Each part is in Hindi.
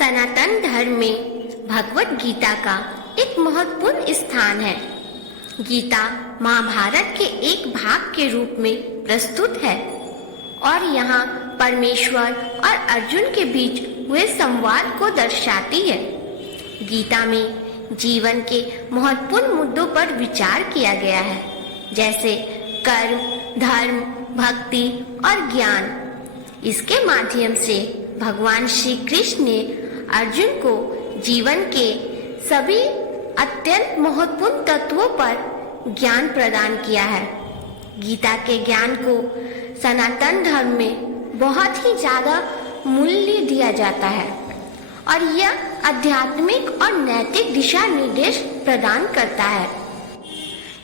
सनातन धर्म में भगवत गीता का एक महत्वपूर्ण स्थान है। गीता महाभारत के एक भाग के रूप में प्रस्तुत है और यहाँ परमेश्वर और अर्जुन के बीच हुए संवाद को दर्शाती है। गीता में जीवन के महत्वपूर्ण मुद्दों पर विचार किया गया है, जैसे कर्म, धर्म, भक्ति और ज्ञान। इसके माध्यम से भगवान श्री कृष्ण ने अर्जुन को जीवन के सभी अत्यंत महत्वपूर्ण तत्वों पर ज्ञान प्रदान किया है। गीता के ज्ञान को सनातन धर्म में बहुत ही ज्यादा मूल्य दिया जाता है और यह आध्यात्मिक और नैतिक दिशा निर्देश प्रदान करता है।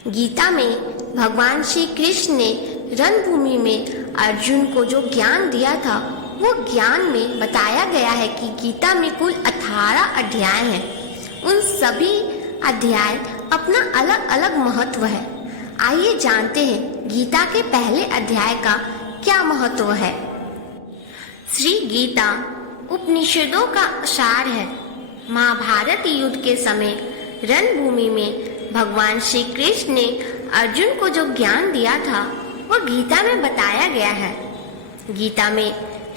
गीता में भगवान श्री कृष्ण ने रणभूमि में अर्जुन को जो ज्ञान दिया था, वो ज्ञान में बताया गया है कि गीता में कुल 18 अध्याय हैं। उन सभी अध्याय अपना अलग अलग महत्व है। आइए जानते हैं गीता के पहले अध्याय का क्या महत्व है। श्री गीता उपनिषदों का सार है। महाभारत युद्ध के समय रणभूमि में भगवान श्री कृष्ण ने अर्जुन को जो ज्ञान दिया था, वो गीता में बताया गया है। गीता में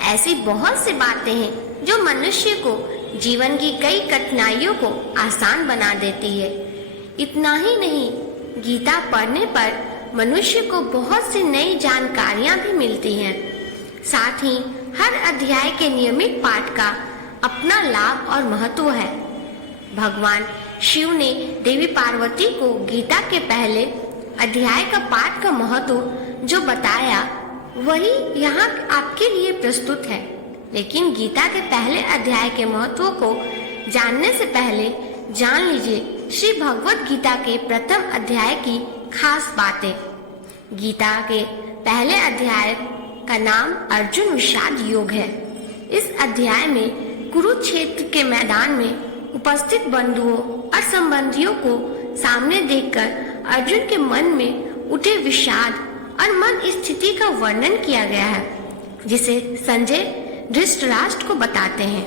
ऐसी बहुत सी बातें हैं जो मनुष्य को जीवन की कई कठिनाइयों को आसान बना देती है। इतना ही नहीं, गीता पढ़ने पर मनुष्य को बहुत सी नई जानकारियां भी मिलती हैं। साथ ही हर अध्याय के नियमित पाठ का अपना लाभ और महत्व है। भगवान शिव ने देवी पार्वती को गीता के पहले अध्याय का पाठ का महत्व जो बताया, वही यहाँ आपके लिए प्रस्तुत है। लेकिन गीता के पहले अध्याय के महत्व को जानने से पहले जान लीजिए श्री भगवत गीता के प्रथम अध्याय की खास बातें। गीता के पहले अध्याय का नाम अर्जुन विषाद योग है। इस अध्याय में कुरुक्षेत्र के मैदान में उपस्थित बंधुओं और संबंधियों को सामने देखकर अर्जुन के मन में उठे विषाद और मन स्थिति का वर्णन किया गया है, जिसे संजय धृतराष्ट्र को बताते हैं।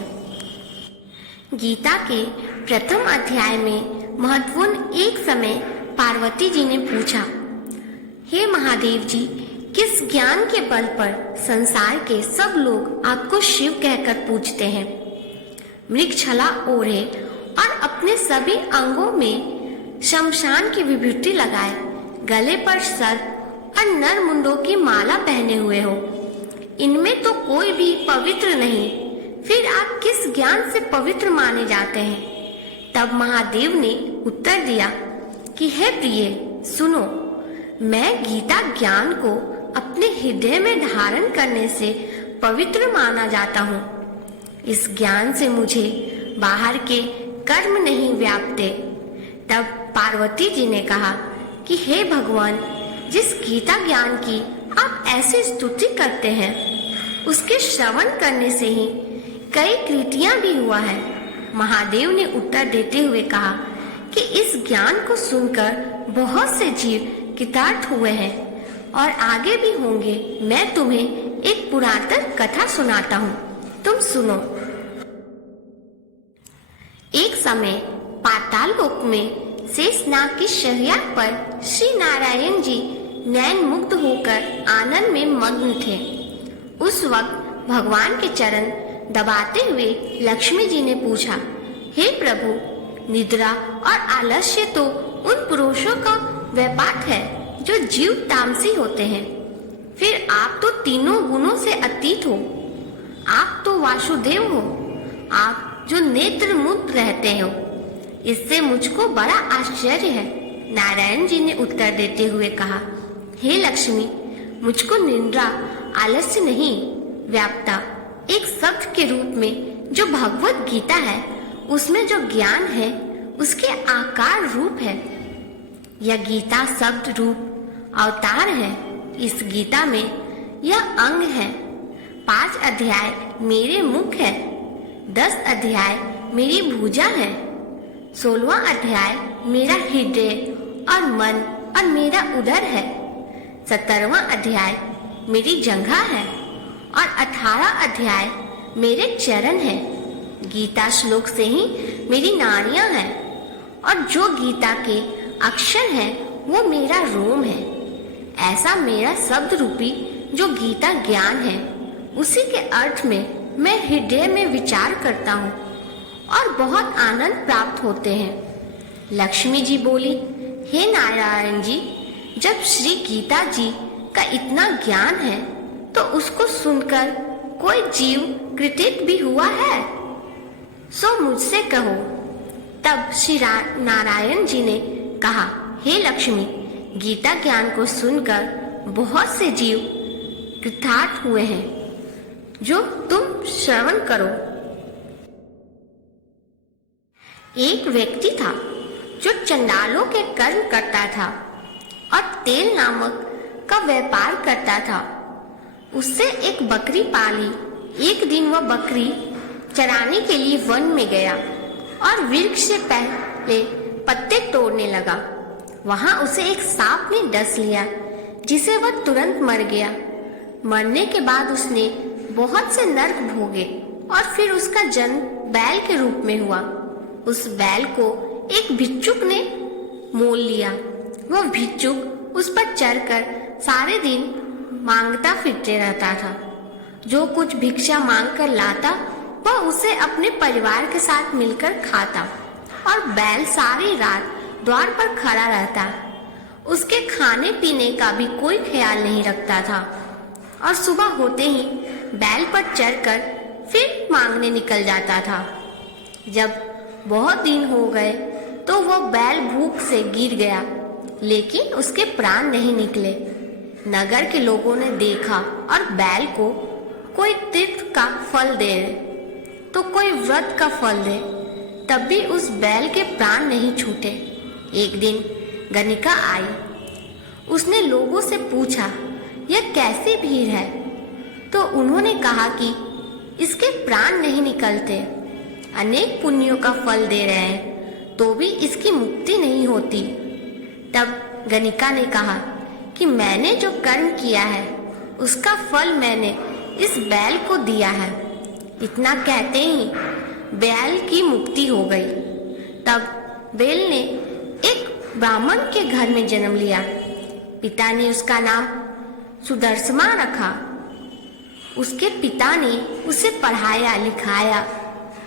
गीता के प्रथम अध्याय में महत्वपूर्ण एक समय पार्वती जी ने पूछा, हे महादेव जी, किस ज्ञान के बल पर संसार के सब लोग आपको शिव कहकर पूजते हैं? मृगछला ओढ़े और अपने सभी अंगों में शमशान की विभूति लगाए, गले पर सर्प और नर मुंडों की माला पहने हुए हो, इनमें तो कोई भी पवित्र नहीं, फिर आप किस ज्ञान से पवित्र माने जाते हैं? तब महादेव ने उत्तर दिया कि हे प्रिय, सुनो, मैं गीता ज्ञान को अपने हृदय में धारण करने से पवित्र माना जाता हूँ। इस ज्ञान से मुझे बाहर के कर्म नहीं व्यापते। तब पार्वती जी ने कहा कि हे भगवान, जिस गीता ज्ञान की आप ऐसी स्तुति करते हैं, उसके श्रवण करने से ही कई कृतियां भी हुआ है। महादेव ने उत्तर देते हुए कहा कि इस ज्ञान को सुनकर बहुत से जीव कृतार्थ हुए हैं और आगे भी होंगे। मैं तुम्हें एक पुरातन कथा सुनाता हूँ, तुम सुनो। एक समय पाताल लोक में शेषनाग की शैया पर श्री नारायण जी नैन मुक्त होकर आनंद में मग्न थे। उस वक्त भगवान के चरण दबाते हुए लक्ष्मी जी ने पूछा, हे प्रभु, निद्रा और आलस्य तो उन पुरुषों का व्यापार है जो जीव तामसी होते हैं, फिर आप तो तीनों गुणों से अतीत हो। आप तो वासुदेव हो, आप जो नेत्र मुक्त रहते हो। इससे मुझको बड़ा आश्चर्य है। नारायण जी ने उत्तर देते हुए कहा, हे लक्ष्मी, मुझको निद्रा आलस्य नहीं, व्यापता एक शब्द के रूप में जो भगवत गीता है, उसमें जो ज्ञान है, उसके आकार रूप है। यह गीता शब्द रूप अवतार है। इस गीता में यह अंग है। 5 अध्याय मेरे मुख है, 10 अध्याय मेरी भुजा है, 16वां अध्याय मेरा हृदय और मन और मेरा उदर है, 17वां अध्याय मेरी जंघा है और 18 अध्याय मेरे चरण हैं। गीता श्लोक से ही मेरी नाड़ियां हैं और जो गीता के अक्षर हैं वो मेरा रोम है। ऐसा मेरा शब्द रूपी जो गीता ज्ञान है, उसी के अर्थ में मैं हृदय में विचार करता हूँ और बहुत आनंद प्राप्त होते हैं। लक्ष्मी जी बोली, हे नारायण जी, जब श्री गीता जी का इतना ज्ञान है तो उसको सुनकर कोई जीव कृतित भी हुआ है? सो मुझसे कहो। तब श्री नारायण जी ने कहा, हे लक्ष्मी, गीता ज्ञान को सुनकर बहुत से जीव कृतार्थ हुए हैं, जो तुम श्रवण करो। एक व्यक्ति था जो चंडालों के कर्म करता था और तेल नामक का व्यापार करता था। उससे एक बकरी पाली। एक दिन वह बकरी चराने के लिए वन में गया और वृक्ष से पहले पत्ते तोड़ने लगा। वहां उसे एक सांप ने डस लिया, जिसे वह तुरंत मर गया। मरने के बाद उसने बहुत से नरक भोगे और फिर उसका जन्म बैल के रूप में हुआ। उस बैल को एक भिक्षुक ने मोल लिया। वह भिक्षुक उस पर चढ़कर सारे दिन मांगता फिरते रहता था। जो कुछ भिक्षा मांग कर लाता वह उसे अपने परिवार के साथ मिलकर खाता और बैल सारी रात द्वार पर खड़ा रहता। उसके खाने पीने का भी कोई ख्याल नहीं रखता था और सुबह होते ही बैल पर चढ़कर फिर मांगने निकल जाता था। जब बहुत दिन हो गए तो वह बैल भूख से गिर गया, लेकिन उसके प्राण नहीं निकले। नगर के लोगों ने देखा और बैल को कोई तीर्थ का फल दे तो कोई व्रत का फल दे, तब भी उस बैल के प्राण नहीं छूटे। एक दिन गणिका आई। उसने लोगों से पूछा, यह कैसी भीड़ है? तो उन्होंने कहा कि इसके प्राण नहीं निकलते, अनेक पुण्यों का फल दे रहे हैं तो भी इसकी मुक्ति नहीं होती। तब गणिका ने कहा कि मैंने जो कर्म किया है उसका फल मैंने इस बैल को दिया है। इतना कहते ही बैल की मुक्ति हो गई। तब बैल ने एक ब्राह्मण के घर में जन्म लिया। पिता ने उसका नाम सुदर्शमा रखा। उसके पिता ने उसे पढ़ाया लिखाया,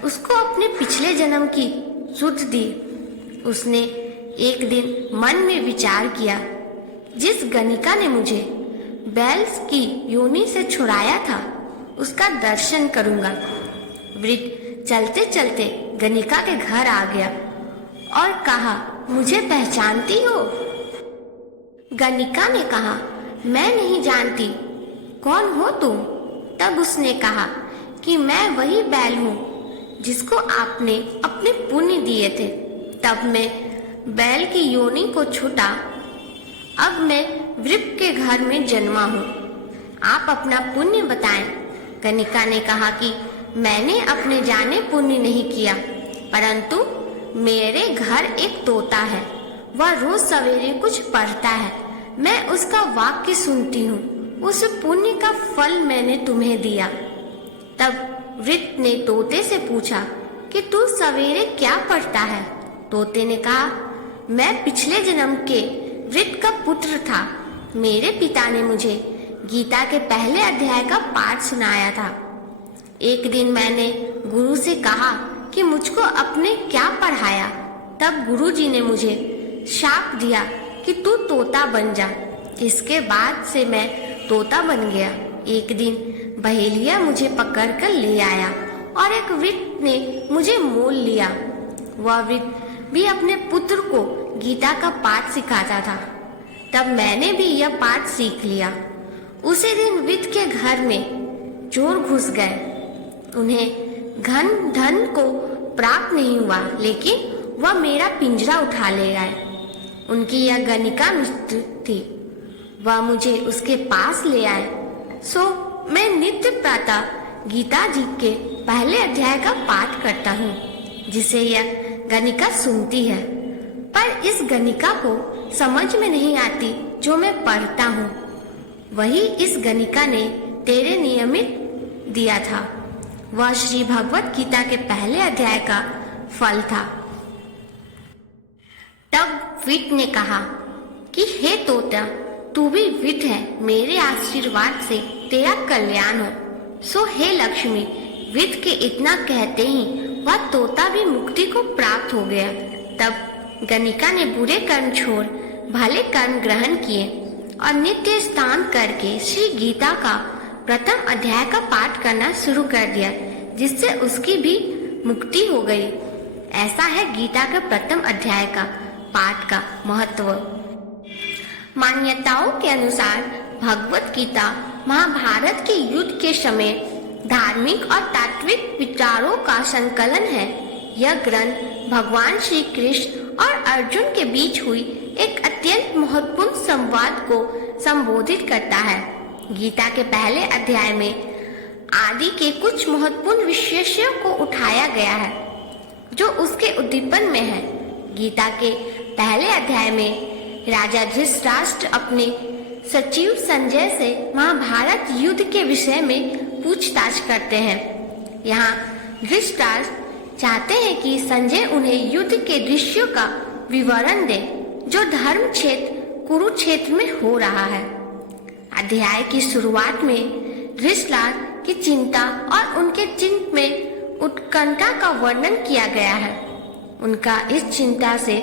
उसको अपने पिछले जन्म की सुध दी। उसने एक दिन मन में विचार किया, जिस गणिका ने मुझे बैल की योनि से छुड़ाया था उसका दर्शन करूंगा। वृद्ध चलते चलते गणिका के घर आ गया और कहा, मुझे पहचानती हो? गणिका ने कहा, मैं नहीं जानती, कौन हो तुम? तब उसने कहा कि मैं वही बैल हूँ जिसको आपने अपने पुण्य दिए थे। तब मैं बैल की योनि को छूटा, अब मैं वृक्ष के घर में जन्मा हूँ। आप अपना पुण्य बताएं। गणिका ने कहा कि मैंने अपने जाने पुण्य नहीं किया, परंतु मेरे घर एक तोता है, वह रोज सवेरे कुछ पढ़ता है, मैं उसका वाक्य सुनती हूँ, उस पुण्य का फल मैंने तुम्हें दिया। तब वृक्ष ने तोते से पूछा कि तू सवेरे क्या पढ़ता है? तोते ने कहा, मैं पिछले जन्म के वृक्ष का पुत्र था। मेरे पिता ने मुझे गीता के पहले अध्याय का पाठ सुनाया था। एक दिन मैंने गुरु से कहा कि मुझको अपने क्या पढ़ाया। तब गुरुजी ने मुझे शाप दिया कि तू तोता बन जा। इसके बाद से मैं तोता बन गया। एक दिन बहेलिया मुझे पकड़कर ले आया और एक वृक्ष ने मुझे मोल लिया। वह वृक्ष भी अपने पुत्र को गीता का पाठ सिखाता था। तब मैंने भी यह पाठ सीख लिया। उसी दिन वृक्ष के घर में चोर घुस गए। उन्हें धन को प्राप्त नहीं हुआ, लेकिन वह मेरा पिंजरा उठा ले गए। उनकी यह गणिका मित्र थी। वह मुझे उसके पास ले आए। सो मैं नित्य प्रातः गीता जी के पहले अध्याय का पाठ करता हूँ, जिसे यह गणिका सुनती है। पर इस गणिका को समझ में नहीं आती जो मैं पढ़ता हूँ। वही इस गणिका ने तेरे नियमित दिया था। वह श्री भगवत गीता के पहले अध्याय का फल था। तब विद ने कहा कि हे तोता, तू भी विद है, मेरे आशीर्वाद से तेरा कल्याण हो। सो हे लक्ष्मी, विद के इतना कहते ही वह तोता भी मुक्ति को प्राप्त हो गया। तब गणिका ने बुरे कर्म छोड़ भले कर्म ग्रहण किए और नित्य स्नान करके श्री गीता का प्रथम अध्याय का पाठ करना शुरू कर दिया, जिससे उसकी भी मुक्ति हो गई। ऐसा है गीता के प्रथम अध्याय का पाठ का महत्व। मान्यताओं के अनुसार भगवत गीता महाभारत के युद्ध के समय धार्मिक और तात्विक विचारों का संकलन है। यह ग्रंथ भगवान श्री कृष्ण और अर्जुन के बीच हुई एक अत्यंत महत्वपूर्ण संवाद को संबोधित करता है। गीता के पहले अध्याय में आदि के कुछ महत्वपूर्ण विषयों को उठाया गया है जो उसके उद्दीपन में है। गीता के पहले अध्याय में राजा धृतराष्ट्र अपने सचिव संजय से महाभारत युद्ध के विषय में पूछताछ करते हैं। यहाँ धृतराष्ट्र चाहते हैं कि संजय उन्हें युद्ध के दृश्यों का विवरण दे जो धर्म क्षेत्र कुरुक्षेत्र में हो रहा है। अध्याय की शुरुआत में धृतराष्ट्र की चिंता और उनके चित्त में उत्कंठा का वर्णन किया गया है। उनका इस चिंता से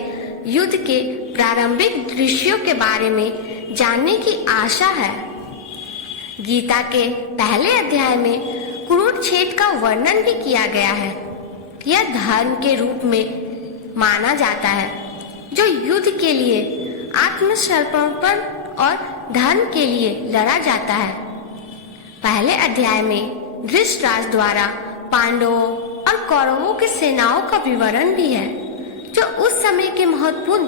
युद्ध के प्रारंभिक दृश्यों के बारे में जानने की आशा है। गीता के पहले अध्याय में कुरुक्षेत्र का वर्णन भी किया गया है। यह धर्म के रूप में माना जाता है जो युद्ध के लिए आत्मसमर्पण और धर्म के लिए लड़ा जाता है। पहले अध्याय में धृतराष्ट्र द्वारा पांडवों और कौरवों की सेनाओं का विवरण भी है जो उस समय के महत्वपूर्ण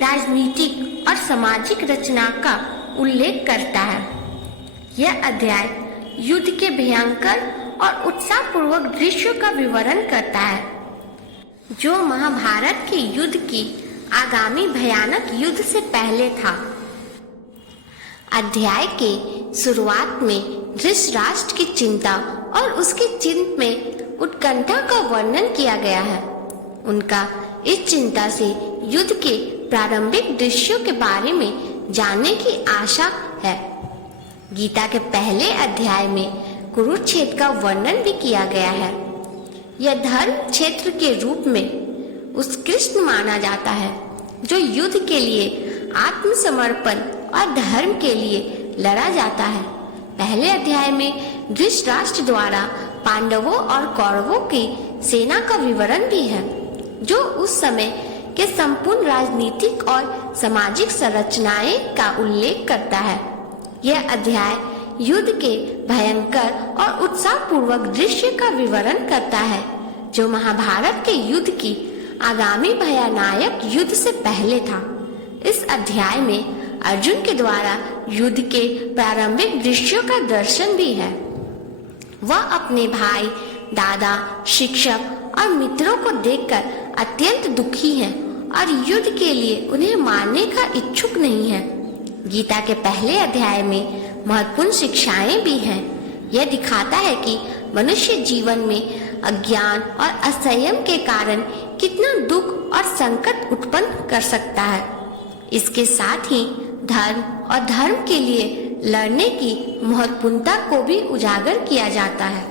राजनीतिक और सामाजिक रचना का उल्लेख करता है। यह अध्याय युद्ध के भयंकर और उत्साहपूर्वक दृश्यों का विवरण करता है जो महाभारत के युद्ध की आगामी भयानक युद्ध से पहले था। अध्याय के शुरुआत में धृतराष्ट्र की चिंता और उसके चित्त में उत्कंठा का वर्णन किया गया है। उनका इस चिंता से युद्ध के प्रारंभिक दृश्यों के बारे में जानने की आशा है। गीता के पहले अध्याय में कुरुक्षेत्र का वर्णन भी किया गया है। यह धर्म क्षेत्र के रूप में उत्कृष्ट माना जाता है जो युद्ध के लिए आत्मसमर्पण और धर्म के लिए लड़ा जाता है। पहले अध्याय में धृतराष्ट्र द्वारा पांडवों और कौरवों की सेना का विवरण भी है जो उस समय के संपूर्ण राजनीतिक और सामाजिक संरचनाएं का उल्लेख करता है। यह अध्याय युद्ध के भयंकर और उत्साहपूर्वक दृश्य का विवरण करता है जो महाभारत के युद्ध की आगामी भयानक युद्ध से पहले था। इस अध्याय में अर्जुन के द्वारा युद्ध के प्रारंभिक दृश्यों का दर्शन भी है। वह अपने भाई, दादा, शिक्षक और मित्रों को देखकर अत्यंत दुखी हैं और युद्ध के लिए उन्हें मारने का इच्छुक नहीं है। गीता के पहले अध्याय में महत्वपूर्ण शिक्षाएं भी हैं। यह दिखाता है कि मनुष्य जीवन में अज्ञान और असंयम के कारण कितना दुख और संकट उत्पन्न कर सकता है। इसके साथ ही धर्म और धर्म के लिए लड़ने की महत्वपूर्णता को भी उजागर किया जाता है।